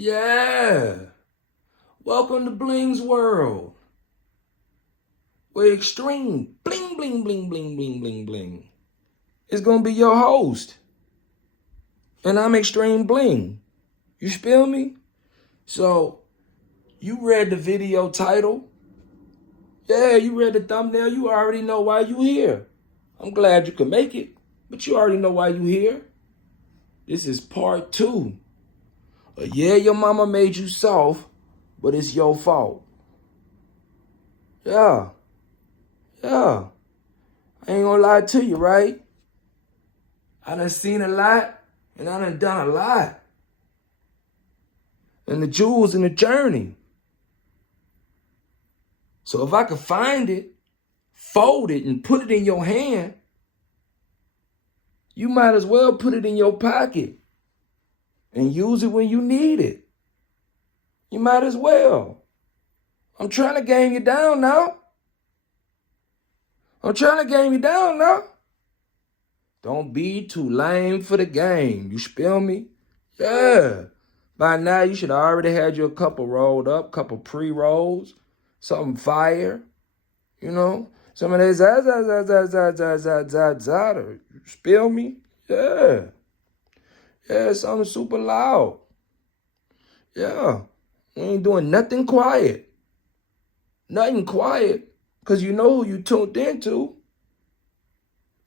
Yeah. Welcome to Bling's world. Where Extreme Bling, Bling, Bling, Bling, Bling, Bling, Bling is going to be your host. And I'm Extreme Bling. You feel me? So, you read the video title. Yeah, you read the thumbnail. You already know why you here. I'm glad you can make it, but you already know why you here. This is part 2. Yeah, your mama made you soft, but it's your fault. Yeah. I ain't gonna lie to you, right? I done seen a lot, and I done a lot. And the jewels in the journey. So if I could find it, fold it, and put it in your hand, you might as well put it in your pocket and use it when you need it. You might as well. I'm trying to game you down now. Don't be too lame for the game. You feel me? Yeah. By now, you should already had you a couple rolled up, couple pre-rolls, something fire, you know? Some of that you feel me? Yeah. Yeah, something super loud. Yeah. We ain't doing nothing quiet. Nothing quiet, because you know who you tuned into.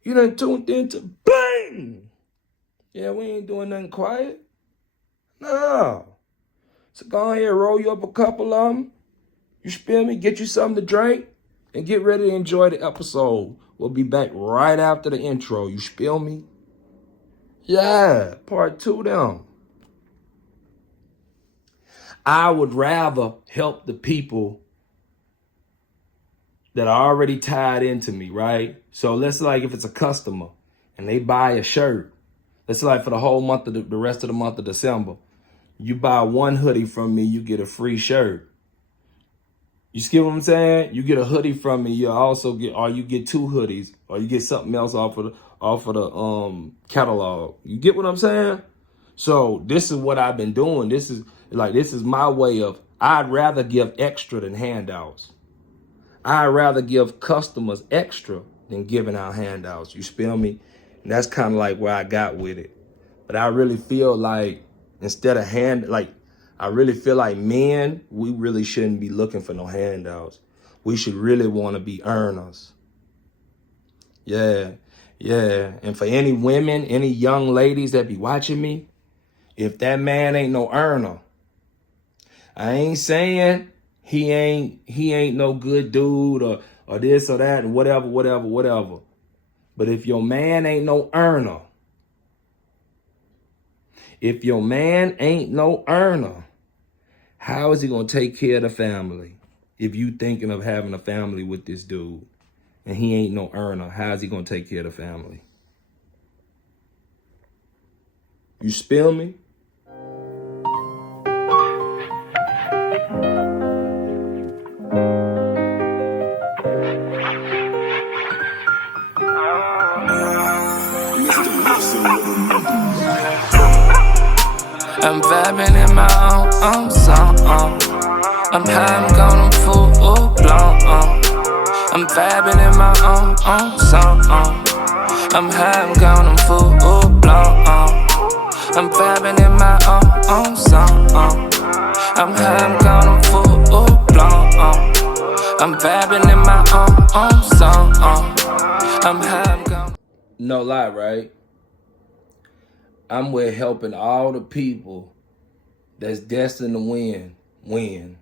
You done tuned into Bling. Yeah, we ain't doing nothing quiet. No. So go ahead, roll you up a couple of them. You feel me? Get you something to drink and get ready to enjoy the episode. We'll be back right after the intro. You feel me? Yeah, part 2 down. I would rather help the people that are already tied into me, right? So let's like if it's a customer and they buy a shirt, let's like for the whole month of the rest of the month of December, you buy one hoodie from me, you get a free shirt. You see what I'm saying? You get a hoodie from me, you also get, or you get 2 hoodies, or you get something else off of the catalog. You get what I'm saying? So this is what I've been doing. This is my way of, I'd rather give extra than handouts. I'd rather give customers extra than giving out handouts. You feel me? And that's kind of like where I got with it. But I really feel like instead of I really feel like men, we really shouldn't be looking for no handouts. We should really want to be earners. Yeah. And for any women, any young ladies that be watching me, if that man ain't no earner, I ain't saying he ain't no good dude or this or that and whatever. But if your man ain't no earner, how is he gonna take care of the family? If you thinking of having a family with this dude and he ain't no earner, how's he gonna take care of the family? You spill me? I'm vibing in my own song. I'm high, I'm gone, I'm full blown. I'm vibing in my own song. I'm high, I'm gone, I'm full blown. I'm vibing in my own song. I'm high, I'm gone, I'm full blown. I'm vibing in my own song. I'm high, I'm gone. No lie, right? I'm with helping all the people that's destined to win.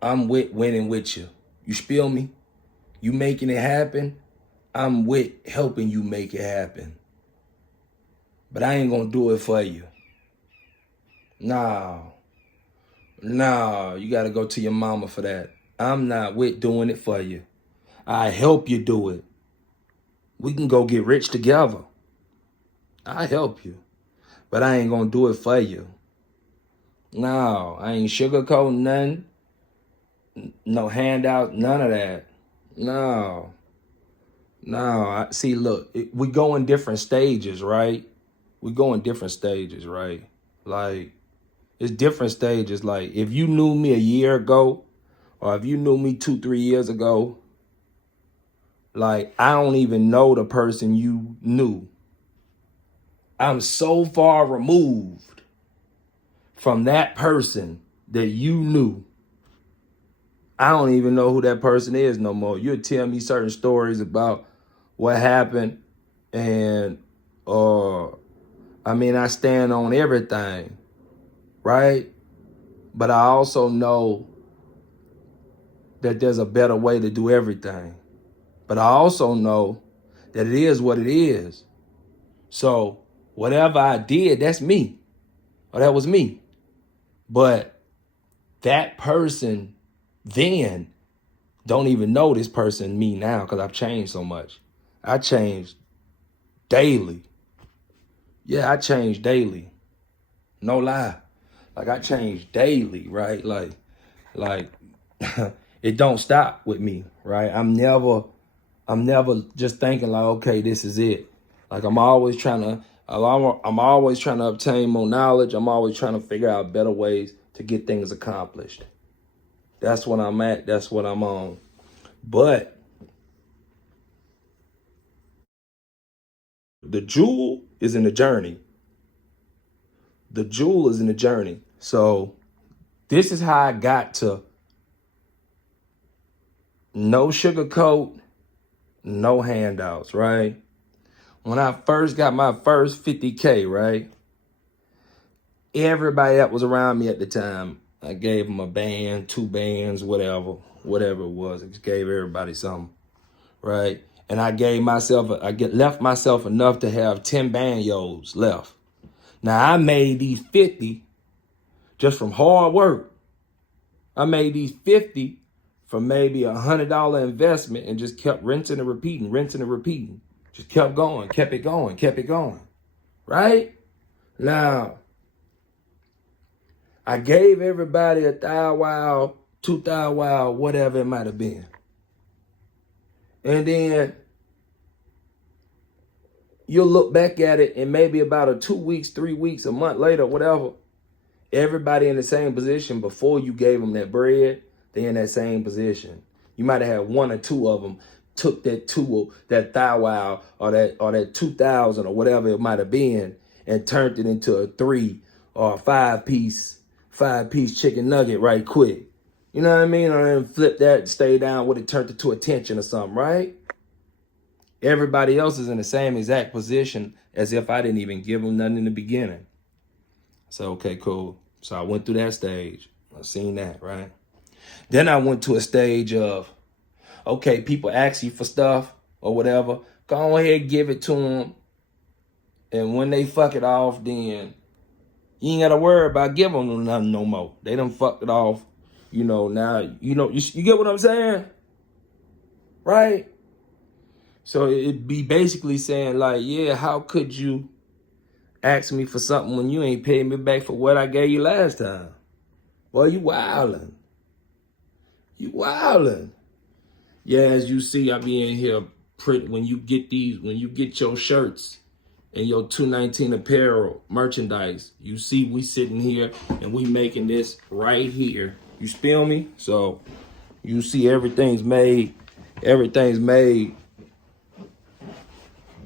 I'm with winning with you. You feel me? You making it happen, I'm with helping you make it happen. But I ain't gonna do it for you. No, you gotta go to your mama for that. I'm not with doing it for you. I help you do it. We can go get rich together. I help you. But I ain't gonna do it for you. No, I ain't sugarcoating nothing. No handout, none of that. No. See, look, we go in different stages, right? Like, It's different stages. Like if you knew me a year ago, or if you knew me 2-3 years ago, like I don't even know the person you knew. I'm so far removed from that person that you knew. I don't even know who that person is no more. You'll tell me certain stories about what happened, and I stand on everything, right? But I also know that there's a better way to do everything. But I also know that it is what it is. So whatever I did, that's me. Or that was me. But that person then don't even know this person me now because I've changed so much. I changed daily. Yeah, I change daily. No lie. Like I change daily, right? Like it don't stop with me, right? I'm never just thinking like, okay, this is it. Like I'm always trying to obtain more knowledge. I'm always trying to figure out better ways to get things accomplished. That's what I'm at. That's what I'm on. But the jewel is in the journey. The jewel is in the journey. So this is how I got to no sugarcoat, no handouts, right? When I first got my first 50K, right? Everybody that was around me at the time, I gave them a band, 2 bands, whatever it was. I just gave everybody something, right? And I left myself enough to have 10 banyos left. Now I made these 50 just from hard work. I made these 50 from maybe $100 investment and just kept rinsing and repeating. Just kept it going, right? Now, I gave everybody a thou wow, 2 thou wow, whatever it might have been. And then you'll look back at it and maybe about a 2 weeks, 3 weeks, a month later, whatever, everybody in the same position before you gave them that bread, they in that same position. You might have had 1 or 2 of them took that thou wow or that 2,000 or whatever it might have been and turned it into a 3 or a 5-piece chicken nugget right quick. You know what I mean? Or then flip that, stay down with it, turned it to attention or something, right? Everybody else is in the same exact position as if I didn't even give them nothing in the beginning. So, okay, cool. So I went through that stage. I seen that, right? Then I went to a stage of, okay, people ask you for stuff or whatever. Go ahead, give it to them. And when they fuck it off, then you ain't got to worry about giving them nothing no more. They done fucked it off. Now, you get what I'm saying? Right? So it'd be basically saying like, yeah, how could you ask me for something when you ain't paid me back for what I gave you last time? Boy, you wildin'. Yeah, as you see, I be in here when you get your shirts and your 219 Apparel merchandise, you see we sitting here and we making this right here. You feel me? So you see everything's made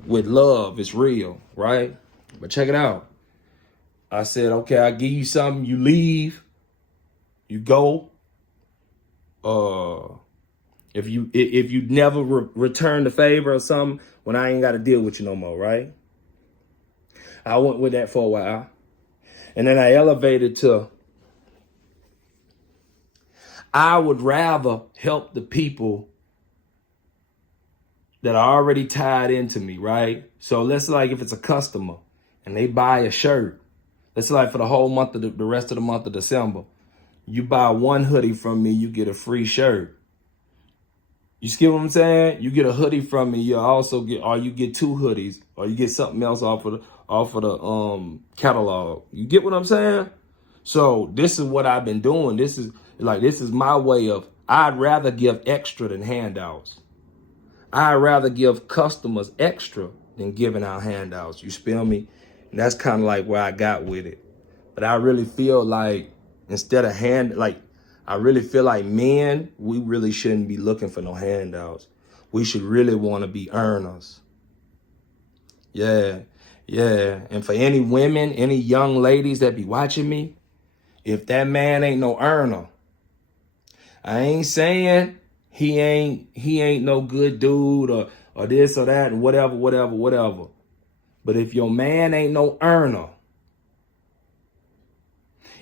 with love. It's real, right? But check it out. I said, okay, I give you something, you leave, you go. If you never return the favor or something, when I ain't got to deal with you no more, right? I went with that for a while. And then I elevated to, I would rather help the people that are already tied into me, right? So let's like if it's a customer and they buy a shirt, let's like for the whole month of the rest of the month of December, you buy 1 hoodie from me, you get a free shirt. You see what I'm saying? You get a hoodie from me, you also get, or you get 2 hoodies, or you get something else off of the catalog. You get what I'm saying? So this is what I've been doing. This is my way of, I'd rather give extra than handouts. I'd rather give customers extra than giving out handouts. You feel me? And that's kind of like where I got with it. But I really feel like instead of I really feel like men, we really shouldn't be looking for no handouts. We should really want to be earners. Yeah, yeah. And for any women, any young ladies that be watching me, if that man ain't no earner, I ain't saying he ain't no good dude or this or that and whatever. But if your man ain't no earner,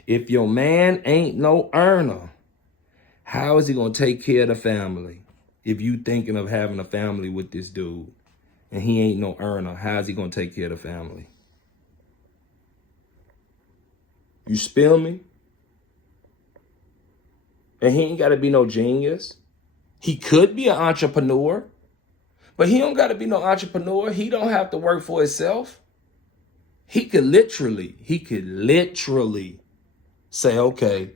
if your man ain't no earner, how is he gonna take care of the family? If you thinking of having a family with this dude and he ain't no earner, how is he gonna take care of the family? You spill me? And he ain't gotta be no genius. He could be an entrepreneur, but he don't gotta be no entrepreneur. He don't have to work for himself. He could literally say, okay,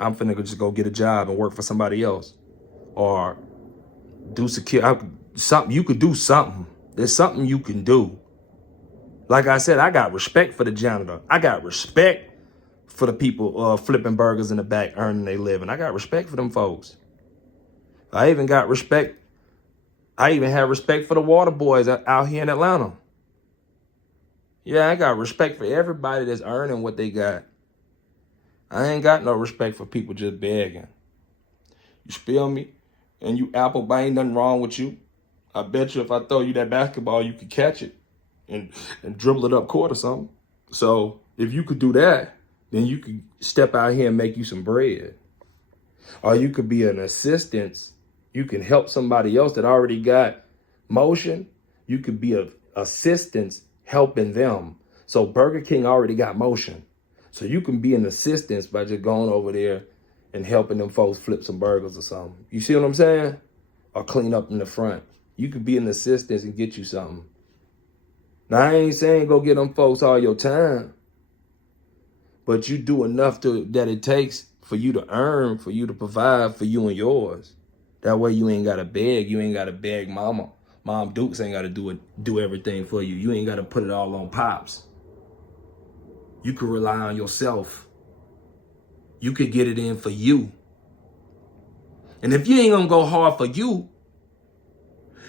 I'm finna just go get a job and work for somebody else. Or do something. You could do something. There's something you can do. Like I said, I got respect for the janitor. I got respect for the people flipping burgers in the back, earning their living. I got respect for them folks. I even have respect for the water boys out here in Atlanta. Yeah, I got respect for everybody that's earning what they got. I ain't got no respect for people just begging. You feel me? And you apple, ain't nothing wrong with you. I bet you if I throw you that basketball, you could catch it and dribble it up court or something. So if you could do that, then you could step out here and make you some bread. Or you could be an assistant. You can help somebody else that already got motion. You could be an assistant helping them. So Burger King already got motion. So you can be an assistant by just going over there and helping them folks flip some burgers or something. You see what I'm saying? Or clean up in the front. You could be an assistant and get you something. Now, I ain't saying go get them folks all your time, but you do enough that it takes for you to earn, for you to provide for you and yours. That way you ain't got to beg. You ain't got to beg mama. Mom Dukes ain't got to do everything for you. You ain't got to put it all on Pops. You can rely on yourself. You could get it in for you. And if you ain't going to go hard for you,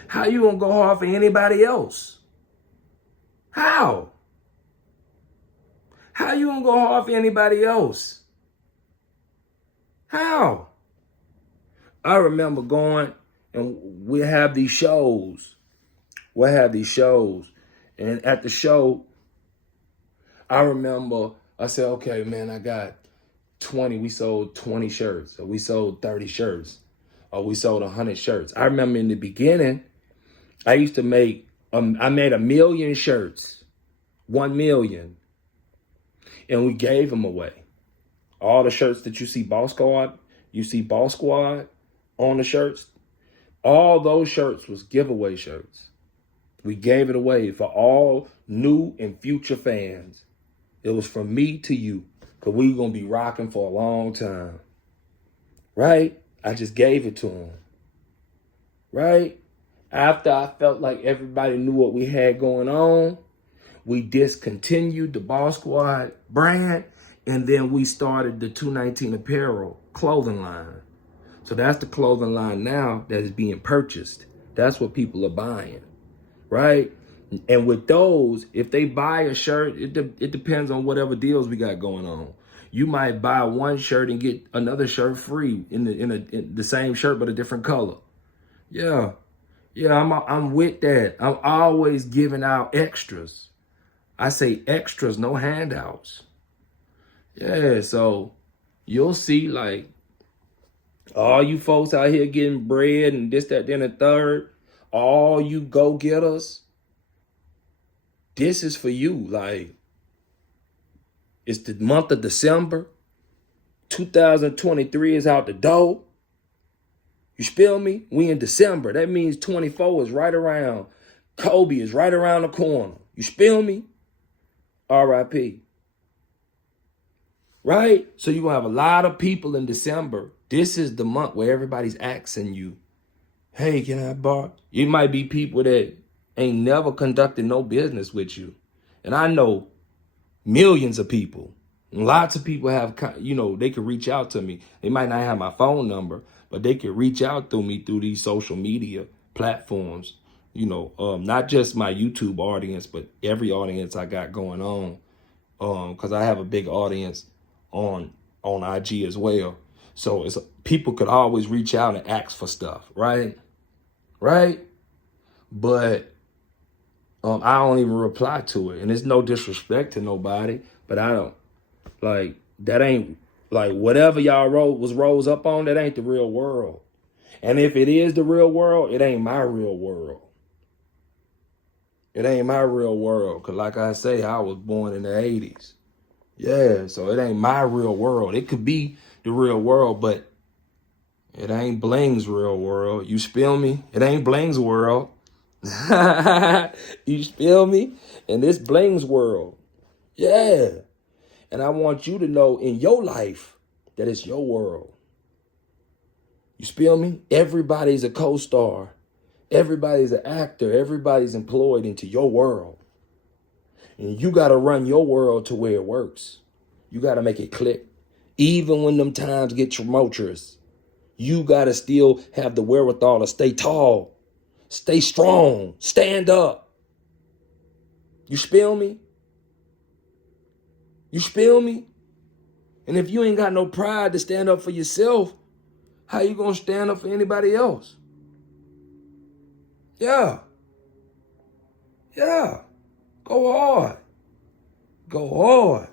how you going to go hard for anybody else? How? How you going to go hard for anybody else? How? I remember going and we have these shows. And at the show, I remember I said, okay, man, I got 20. We sold 20 shirts, or we sold 30 shirts, or we sold 100 shirts. I remember in the beginning, I used to I made 1 million shirts, 1 million, and we gave them away. All the shirts that you see Boss Squad on the shirts, all those shirts was giveaway shirts. We gave it away for all new and future fans. It was from me to you, because we going to be rocking for a long time. Right? I just gave it to them. Right? After I felt like everybody knew what we had going on, we discontinued the Boss Squad brand, and then we started the 219 Apparel clothing line. So that's the clothing line now that is being purchased. That's what people are buying, right? And with those, if they buy a shirt, it depends on whatever deals we got going on. You might buy one shirt and get another shirt free in the same shirt but a different color. Yeah, I'm with that. I'm always giving out extras. I say extras, no handouts. Yeah, so you'll see like all you folks out here getting bread and this, that, then a third, all you go-getters, this is for you. Like, it's the month of December. 2023 is out the door. You feel me? We in December. That means 24 is right around. Kobe is right around the corner. You feel me? R.I.P. Right? So you're going to have a lot of people in December. This is the month where everybody's asking you, hey, can I borrow? It might be people that ain't never conducted no business with you. And I know Millions of people. Lots of people have, they could reach out to me. They might not have my phone number, but they could reach out through me through these social media platforms. Not just my YouTube audience, but every audience I got going on. Because I have a big audience on IG as well. So people could always reach out and ask for stuff, right? Right? But I don't even reply to it. And it's no disrespect to nobody, but I don't, that ain't, whatever y'all rose up on, that ain't the real world. And if it is the real world, it ain't my real world. It ain't my real world. Because like I say, I was born in the 80s. Yeah, so it ain't my real world. It could be the real world, but it ain't Bling's real world. You feel me? It ain't Bling's world. You feel me? And this Bling's world. Yeah. And I want you to know in your life that it's your world. You feel me? Everybody's a co-star. Everybody's an actor. Everybody's employed into your world. And you got to run your world to where it works. You got to make it click. Even when them times get tumultuous, you got to still have the wherewithal to stay tall, stay strong, stand up. You feel me? You feel me? And if you ain't got no pride to stand up for yourself, how you going to stand up for anybody else? Yeah. Yeah. Go hard. Go hard.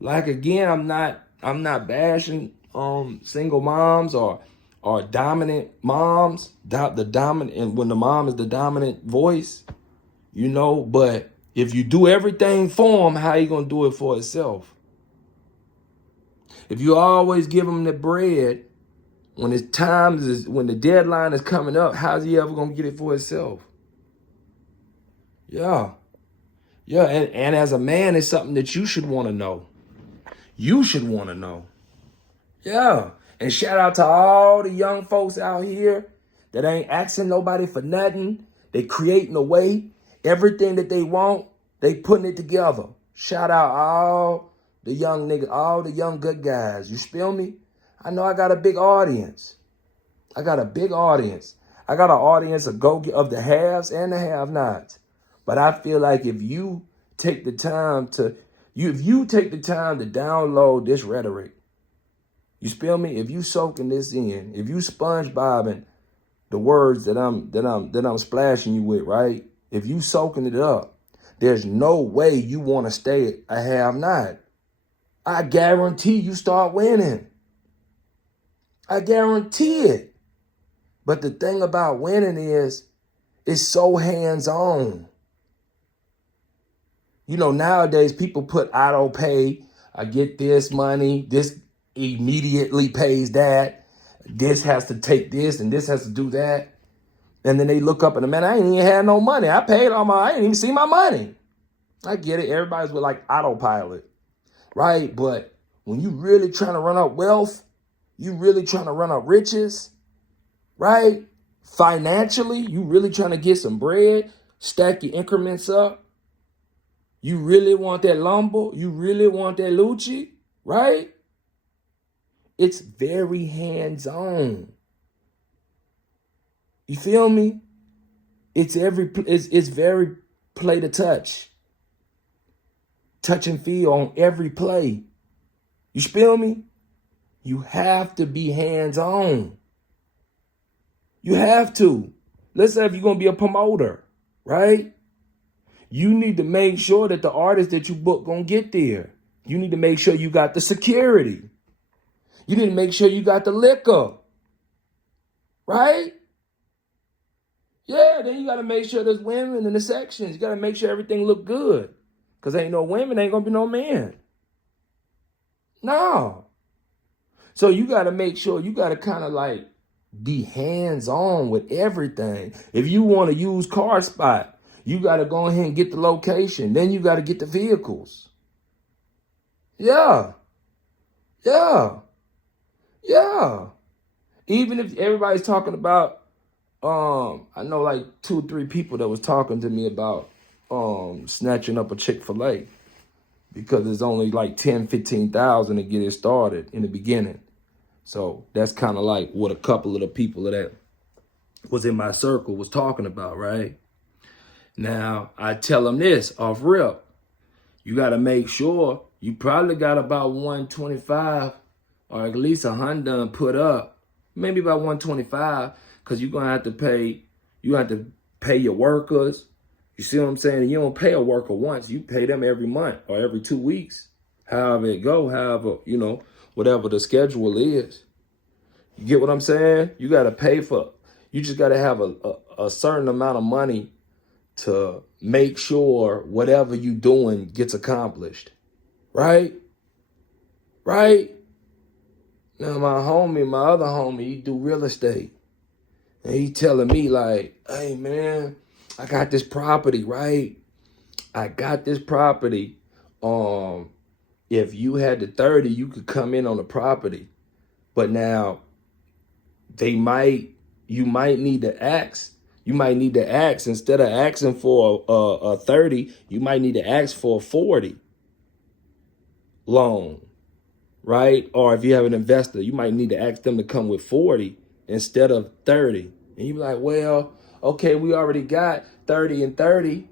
Like again, I'm not bashing single moms or dominant moms, the dominant, and when the mom is the dominant voice, but if you do everything for them, how you gonna do it for itself? If you always give them the bread when when the deadline is coming up, how's he ever gonna get it for himself? Yeah. Yeah, and as a man, it's something that you should want to know. You should want to know. Yeah. And shout out to all the young folks out here that ain't asking nobody for nothing. They creating a way. Everything that they want, they putting it together. Shout out all the young niggas, all the young good guys. You feel me? I know I got a big audience. I got a big audience. I got an audience of the haves and the have-nots. But I feel like if you take the time to download this rhetoric, you feel me? If you soaking this in, if you sponge bobbing the words that I'm splashing you with, right? If you soaking it up, there's no way you want to stay a have-not. I guarantee you start winning. I guarantee it. But the thing about winning is it's so hands-on. Nowadays people put auto pay. I get this money. This immediately pays that. This has to take this and this has to do that. And then they look up and, man, I ain't even had no money. I paid I ain't even see my money. I get it. Everybody's with autopilot, right? But when you really trying to run up wealth, you really trying to run up riches, right? Financially, you really trying to get some bread, stack your increments up. You really want that Lambo? You really want that Lucci? Right? It's very hands-on. You feel me? It's very play to touch. Touch and feel on every play. You feel me? You have to be hands-on. You have to. Let's say if you're going to be a promoter, right? You need to make sure that the artist that you book gonna get there. You need to make sure you got the security. You need to make sure you got the liquor. Right? Yeah, then you gotta make sure there's women in the sections. You gotta make sure everything look good. Because ain't no women, ain't gonna be no man. No. So you gotta make sure you gotta kind of be hands-on with everything. If you want to use car spot, you got to go ahead and get the location. Then you got to get the vehicles. Yeah. Yeah. Yeah. Even if everybody's talking about, I know 2 or 3 people that was talking to me about snatching up a Chick-fil-A. because it's only like 10, 15,000 to get it started in the beginning. So that's kind of like what a couple of the people that was in my circle was talking about, right? Now, I tell them this off rip. You got to make sure you probably got about 125 or at least 100 put up. Maybe about 125, because you're going to have to pay, you have to pay your workers. You see what I'm saying? You don't pay a worker once. You pay them every month or every 2 weeks. However it go, however, whatever the schedule is. You get what I'm saying? You got to pay for, you just got to have a certain amount of money to make sure whatever you doing gets accomplished. Right? Right? Now my other homie, he do real estate. And he telling me like, hey man, I got this property, right? I got this property. If you had the 30, you could come in on the property. But now you might need to ask. You might need to ask, instead of asking for a 30, you might need to ask for a 40 loan, right? Or if you have an investor, you might need to ask them to come with 40 instead of 30. And you be like, well, okay, we already got 30 and 30.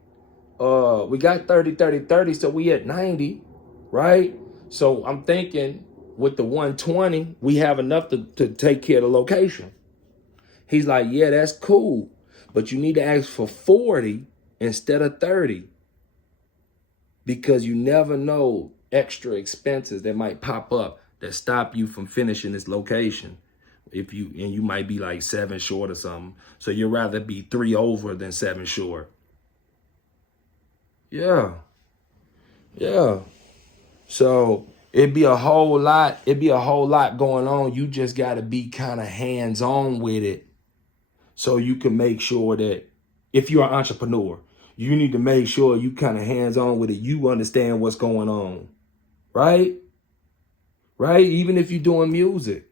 We got 30, 30, 30, so we at 90, right? So I'm thinking with the 120, we have enough to take care of the location. He's like, yeah, that's cool, but you need to ask for 40 instead of 30, because you never know extra expenses that might pop up that stop you from finishing this location. You might be like 7 short or something. So you'd rather be 3 over than 7 short. Yeah. So it'd be a whole lot going on. You just gotta be kind of hands-on with it, so you can make sure that if you're an entrepreneur, you need to make sure you kind of hands-on with it. You understand what's going on, right? Even if you're doing music.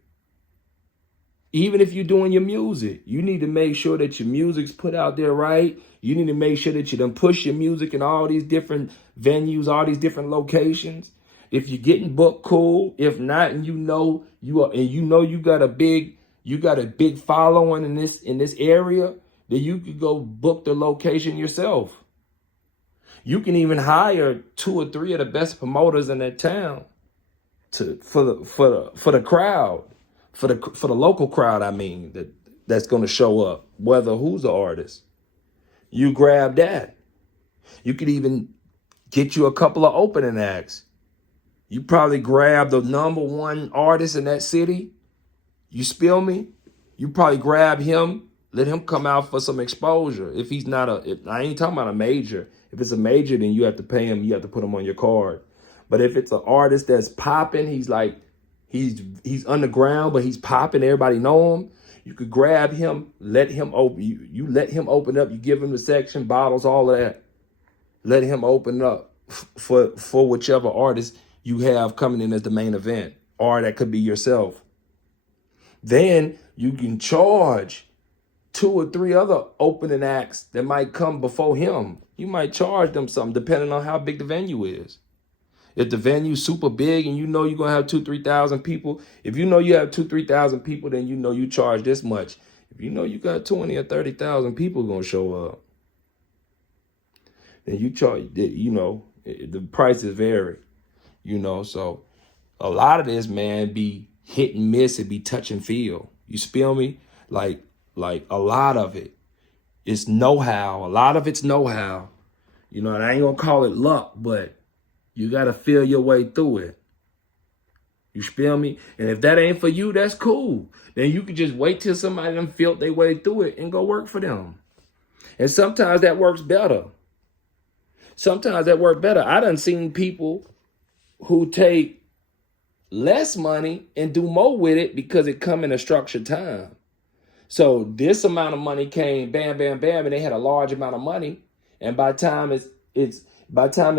Even if you're doing your music, you need to make sure that your music's put out there right. You need to make sure that you done push your music in all these different venues, all these different locations. If you're getting booked, cool. If not, and you got a big following in this area, then you could go book the location yourself. You can even hire 2 or 3 of the best promoters in that town for the crowd. For the local crowd, that's going to show up, whether who's the artist. You grab that. You could even get you a couple of opening acts. You probably grab the #1 artist in that city. You spill me? You probably grab him, let him come out for some exposure. If he's not I ain't talking about a major. If it's a major, then you have to pay him. You have to put him on your card. But if it's an artist that's popping, he's underground, but he's popping, everybody know him, you could grab him, let him open. You let him open up. You give him the section, bottles, all of that. Let him open up for whichever artist you have coming in as the main event, or that could be yourself. Then you can charge 2 or 3 other opening acts that might come before him. You might charge them something depending on how big the venue is. If the venue's super big and you know you're going to have 2,000-3,000 people, if you know you have 2,000-3,000 people, then you know you charge this much. If you know you got 20,000 or 30,000 people going to show up, then you charge, the prices vary, So a lot of this, man, be hit and miss. It be touch and feel. You feel me? Like a lot of it is know-how. A lot of it's know-how. And I ain't going to call it luck, but you got to feel your way through it. You feel me? And if that ain't for you, that's cool. Then you can just wait till somebody done felt their way through it and go work for them. And sometimes that works better. I done seen people who take less money and do more with it because it come in a structured time. So this amount of money came, bam, bam, bam, and they had a large amount of money. And by the time it's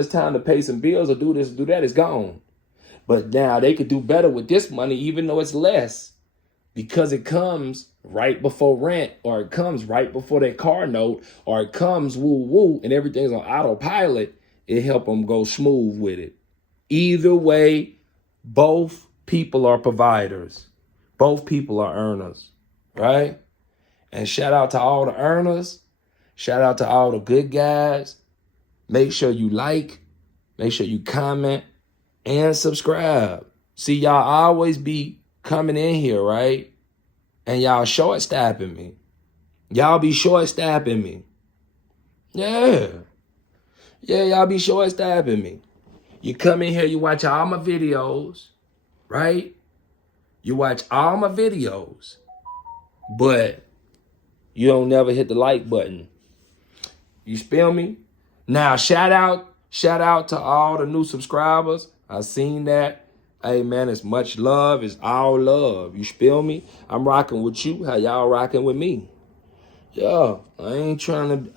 time to pay some bills or do this, do that, it's gone. But now they could do better with this money, even though it's less, because it comes right before rent, or it comes right before their car note, or it comes woo, and everything's on autopilot. It help them go smooth with it. Either way, both people are providers. Both people are earners, right? And shout out to all the earners. Shout out to all the good guys. Make sure you like, make sure you comment, and subscribe. See, y'all always be coming in here, right? And y'all short stabbing me. Y'all be short stabbing me. Yeah. Yeah, y'all be short stabbing me. You come in here, you watch all my videos, right? You watch all my videos, but you don't never hit the like button. You feel me? Now, shout out to all the new subscribers. I seen that. Hey man, it's much love. It's all love. You feel me? I'm rocking with you. How y'all rocking with me? Yeah, I ain't trying to be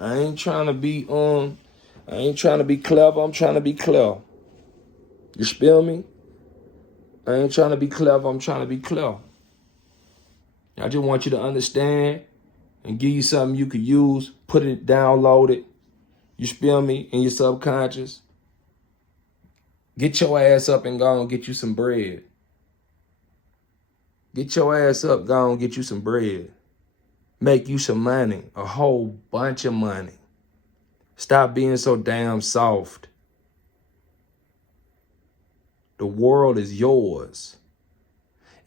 clever. I'm trying to be clear. You feel me? I ain't trying to be clever. I'm trying to be clear. I just want you to understand and give you something you could use. Put it, download it. You feel me? In your subconscious. Get your ass up and go and get you some bread. Get your ass up, go and get you some bread. Make you some money, a whole bunch of money. Stop being so damn soft. The world is yours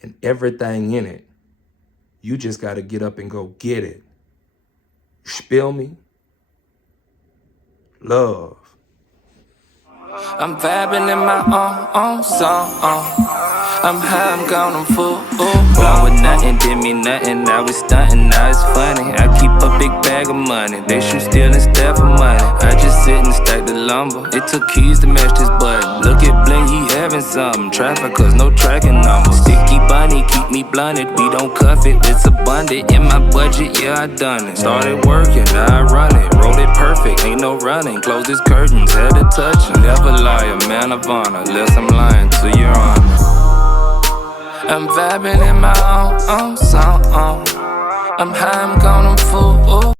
and everything in it. You just got to get up and go get it. You feel me? Love. I'm vibing in my own song. I'm high, I'm gone, I'm full. Blown with nothing, did me nothing. Now we stunting, now it's funny. I keep a big bag of money. They shoot still instead for money. I just sit and stack the lumber. It took keys to match this button. Look at Bling, he having something. Traffic, cause no tracking numbers. Sticky bunny, keep me blunted. We don't cuff it, it's abundant. In my budget, yeah, I done it. Started working, now I run it. Wrote it perfect, ain't no running. Close his curtains, had to touch him. Never lie, a man of honor. Unless I'm lying to your honor. I'm vibing in my own song. I'm high, I'm gone, I'm full.